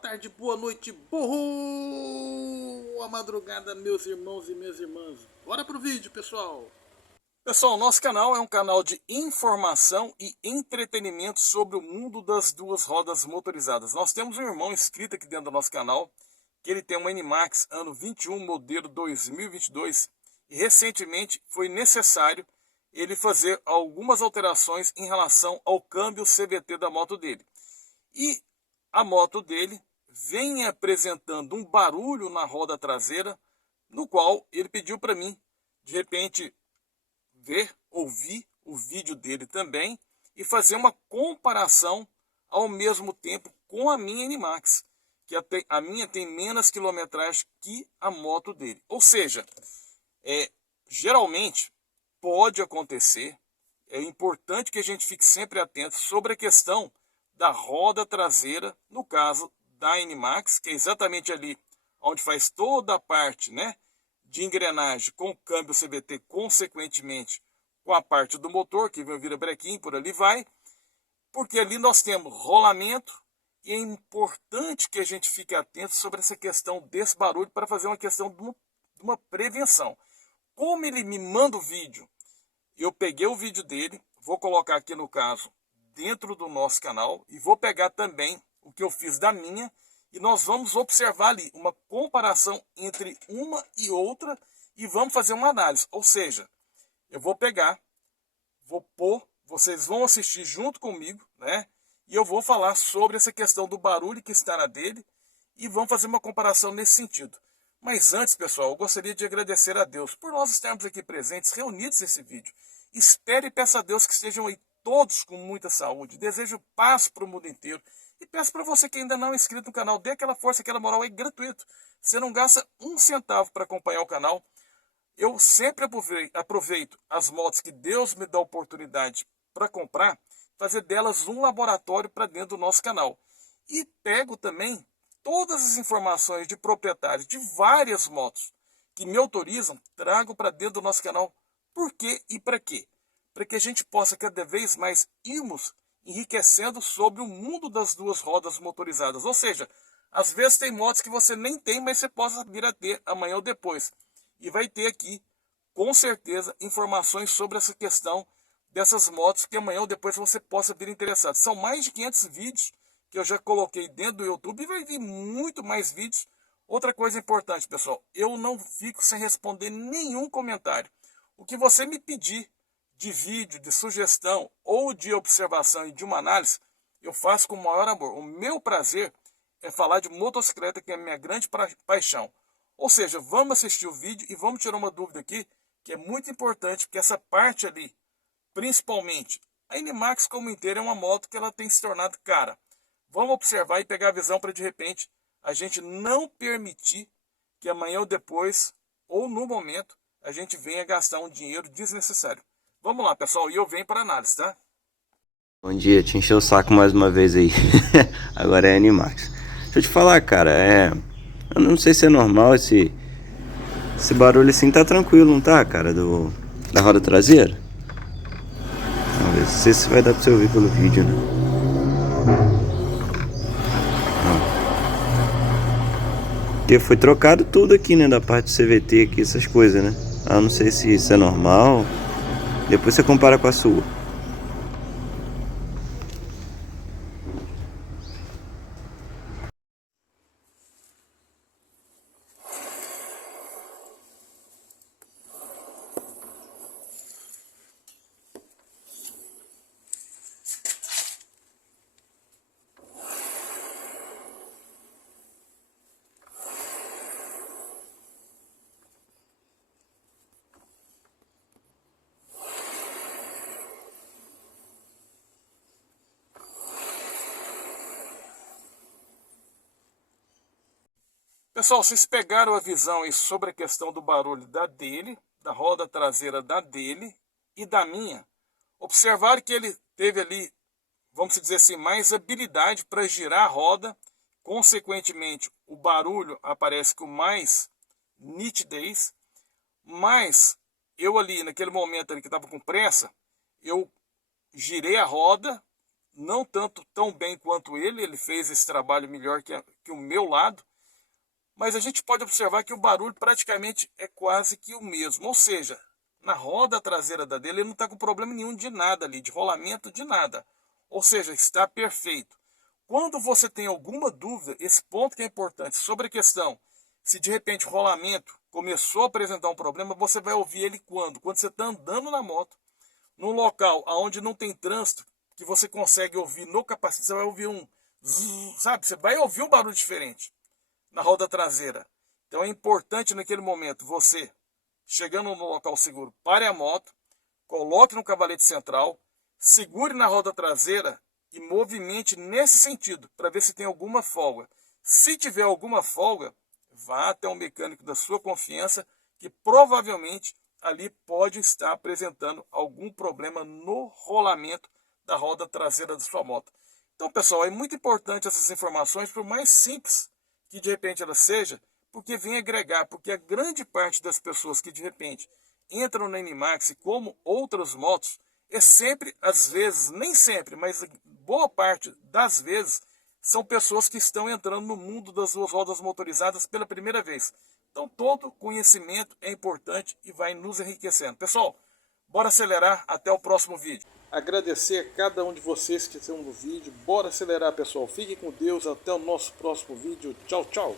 tarde, boa noite, boa madrugada, meus irmãos e minhas irmãs. Bora pro vídeo, pessoal. Pessoal, nosso canal é um canal de informação e entretenimento sobre o mundo das duas rodas motorizadas. Nós temos um irmão inscrito aqui dentro do nosso canal, que ele tem uma NMAX ano 21, modelo 2022, e recentemente foi necessário ele fazer algumas alterações em relação ao câmbio CVT da moto dele. E a moto dele vem apresentando um barulho na roda traseira, no qual ele pediu para mim, de repente, ouvir o vídeo dele também e fazer uma comparação ao mesmo tempo com a minha NMAX, que a minha tem menos quilometragem que a moto dele. Ou seja, geralmente pode acontecer, é importante que a gente fique sempre atento sobre a questão da roda traseira, no caso da NMAX, que é exatamente ali onde faz toda a parte, né, de engrenagem com câmbio CVT, consequentemente com a parte do motor, que vira brequim, por ali vai, porque ali nós temos rolamento, e é importante que a gente fique atento sobre essa questão desse barulho para fazer uma questão de uma prevenção. Como ele me manda o vídeo, eu peguei o vídeo dele, vou colocar aqui no caso dentro do nosso canal e vou pegar também o que eu fiz da minha e nós vamos observar ali uma comparação entre uma e outra e vamos fazer uma análise. Ou seja, eu vou pegar, vou pôr, vocês vão assistir junto comigo, né? E eu vou falar sobre essa questão do barulho que está na dele e vamos fazer uma comparação nesse sentido. Mas antes, pessoal, eu gostaria de agradecer a Deus por nós estarmos aqui presentes, reunidos nesse vídeo. Espere e peça a Deus que estejam aí todos com muita saúde. Desejo paz para o mundo inteiro. E peço para você que ainda não é inscrito no canal, dê aquela força, aquela moral, é gratuito. Você não gasta um centavo para acompanhar o canal. Eu sempre aproveito as motos que Deus me dá oportunidade para comprar, fazer delas um laboratório para dentro do nosso canal. E pego também todas as informações de proprietários de várias motos que me autorizam, trago para dentro do nosso canal. Por quê e para quê? Para que a gente possa cada vez mais irmos enriquecendo sobre o mundo das duas rodas motorizadas. Ou seja, às vezes tem motos que você nem tem, mas você possa vir a ter amanhã ou depois. E vai ter aqui, com certeza, informações sobre essa questão dessas motos que amanhã ou depois você possa vir interessado. São mais de 500 vídeos que eu já coloquei dentro do YouTube e vai vir muito mais vídeos. Outra coisa importante, pessoal, eu não fico sem responder nenhum comentário. O que você me pedir de vídeo, de sugestão ou de observação e de uma análise, eu faço com o maior amor. O meu prazer é falar de motocicleta, que é a minha grande paixão. Ou seja, vamos assistir o vídeo e vamos tirar uma dúvida aqui, que é muito importante, porque essa parte ali, principalmente, a NMAX como inteira é uma moto que ela tem se tornado cara. Vamos observar e pegar a visão para de repente a gente não permitir que amanhã ou depois, ou no momento, a gente venha gastar um dinheiro desnecessário. Vamos lá, pessoal, e eu venho para análise, tá? Bom dia, te encheu o saco mais uma vez aí. Agora é Animax. Deixa eu te falar, cara, eu não sei se é normal esse barulho assim, tá tranquilo, não tá, cara, da roda traseira? Vamos ver, não sei se vai dar pra você ouvir pelo vídeo, né? Porque foi trocado tudo aqui, né, da parte do CVT aqui, essas coisas, né? Ah, não sei se isso é normal. Depois você compara com a sua. Pessoal, vocês pegaram a visão aí sobre a questão do barulho da dele, da roda traseira da dele e da minha. Observaram que ele teve ali, vamos dizer assim, mais habilidade para girar a roda. Consequentemente, o barulho aparece com mais nitidez. Mas eu ali, naquele momento ali que estava com pressa, eu girei a roda não tanto tão bem quanto ele fez esse trabalho melhor que o meu lado, mas a gente pode observar que o barulho praticamente é quase que o mesmo, ou seja, na roda traseira dele ele não está com problema nenhum de nada ali, de rolamento de nada, ou seja, está perfeito. Quando você tem alguma dúvida, esse ponto que é importante, sobre a questão, se de repente o rolamento começou a apresentar um problema, você vai ouvir ele quando? Quando você está andando na moto, num local onde não tem trânsito, que você consegue ouvir no capacete, você vai ouvir um zzz, sabe? Você vai ouvir um barulho diferente na roda traseira. Então é importante naquele momento você, chegando no local seguro, pare a moto, coloque no cavalete central, segure na roda traseira e movimente nesse sentido, para ver se tem alguma folga. Se tiver alguma folga, vá até um mecânico da sua confiança, que provavelmente ali pode estar apresentando algum problema no rolamento da roda traseira da sua moto. Então, pessoal, é muito importante essas informações, por mais simples que de repente ela seja, porque vem agregar, porque a grande parte das pessoas que de repente entram na NMAX, como outras motos, é sempre, às vezes, nem sempre, mas boa parte das vezes, são pessoas que estão entrando no mundo das duas rodas motorizadas pela primeira vez. Então todo conhecimento é importante e vai nos enriquecendo. Pessoal, bora acelerar, até o próximo vídeo. Agradecer a cada um de vocês que estão no vídeo. Bora acelerar, pessoal. Fiquem com Deus, até o nosso próximo vídeo. Tchau, tchau.